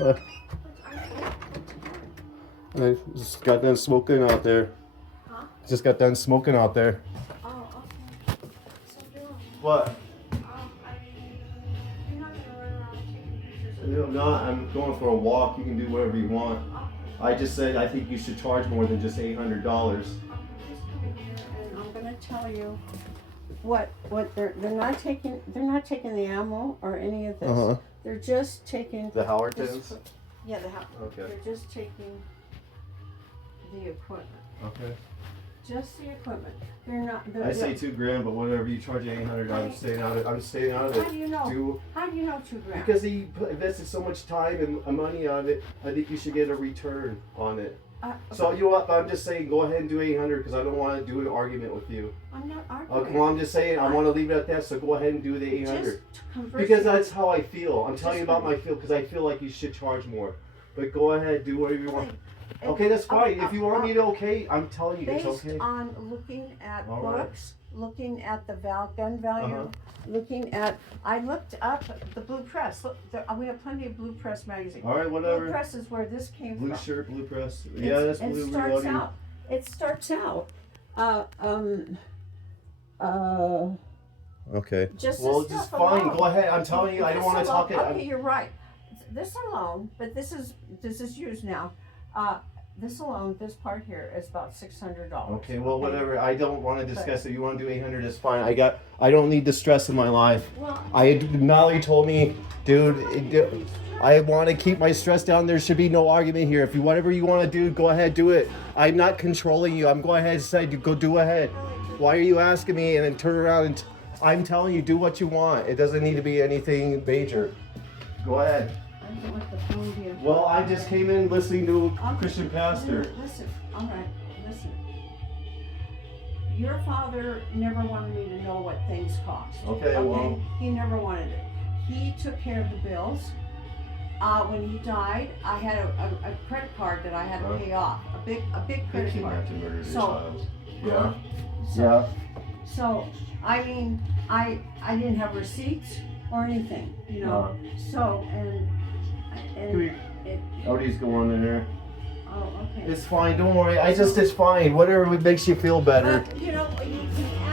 I just got done smoking out there. Huh? Just got done smoking out there. Oh, okay. So do What? you're not gonna run around taking pictures of No, I'm not. I'm going for a walk. You can do whatever you want. I just said I think you should charge more than just $800. Just come in here and I'm gonna tell you what they're not taking the ammo or any of this. Uh-huh. They're just taking The Howertons? Yeah, Okay. they're just taking the equipment. Okay. Just the equipment. They're not. I say $2,000, but whatever you charge $800, I'm staying out of it. I'm staying out of it. How do you know? How do you know $2,000? Because he invested so much time and money on it. I think you should get a return on it. So you up? I'm just saying, go ahead and do 800 because I don't want to do an argument with you. I'm not arguing. Okay, well, I'm just saying I want to leave it at that. So go ahead and do the 800 Just because that's how I feel. I'm telling you about my feel because I feel like you should charge more. But go ahead, do whatever you want. Okay, that's fine. If you want me to, I'm telling you, it's okay. Based on looking at All books, looking at the gun value, looking at, I looked up the Blue Press. Look, we have plenty of Blue Press magazines. All right, whatever. Blue Press is where this came Blue from. shirt, blue press. Yeah, that's blue. It starts out. Okay. Just well, this just stuff fine. alone. Go ahead. I'm telling you, I don't want to talk it. Okay, you're right. This alone, but this is used now. This alone, this part here is about $600. Okay, well, whatever. I don't want to discuss it. You want to do 800? It's fine. I don't need the stress in my life. Well, Mallory told me, dude, I want to keep my stress down. There should be no argument here. If you whatever you want to do, go ahead, do it. I'm not controlling you. I'm going ahead and say, go do ahead. Why are you asking me and then turn around and I'm telling you, do what you want. It doesn't need to be anything major. Go ahead. I don't want the phone being. Well, I just came in listening to a Christian pastor. Listen, all right, listen. Your father never wanted me to know what things cost. Okay, well. He never wanted it. He took care of the bills. When he died, I had a credit card that I had to pay off. A big credit card. To murder your So, child. Yeah. So, I mean, I didn't have receipts or anything, you know. So, and Odie's going in there. oh, okay. It's fine. Don't worry. It's fine. Whatever makes you feel better. You know, you can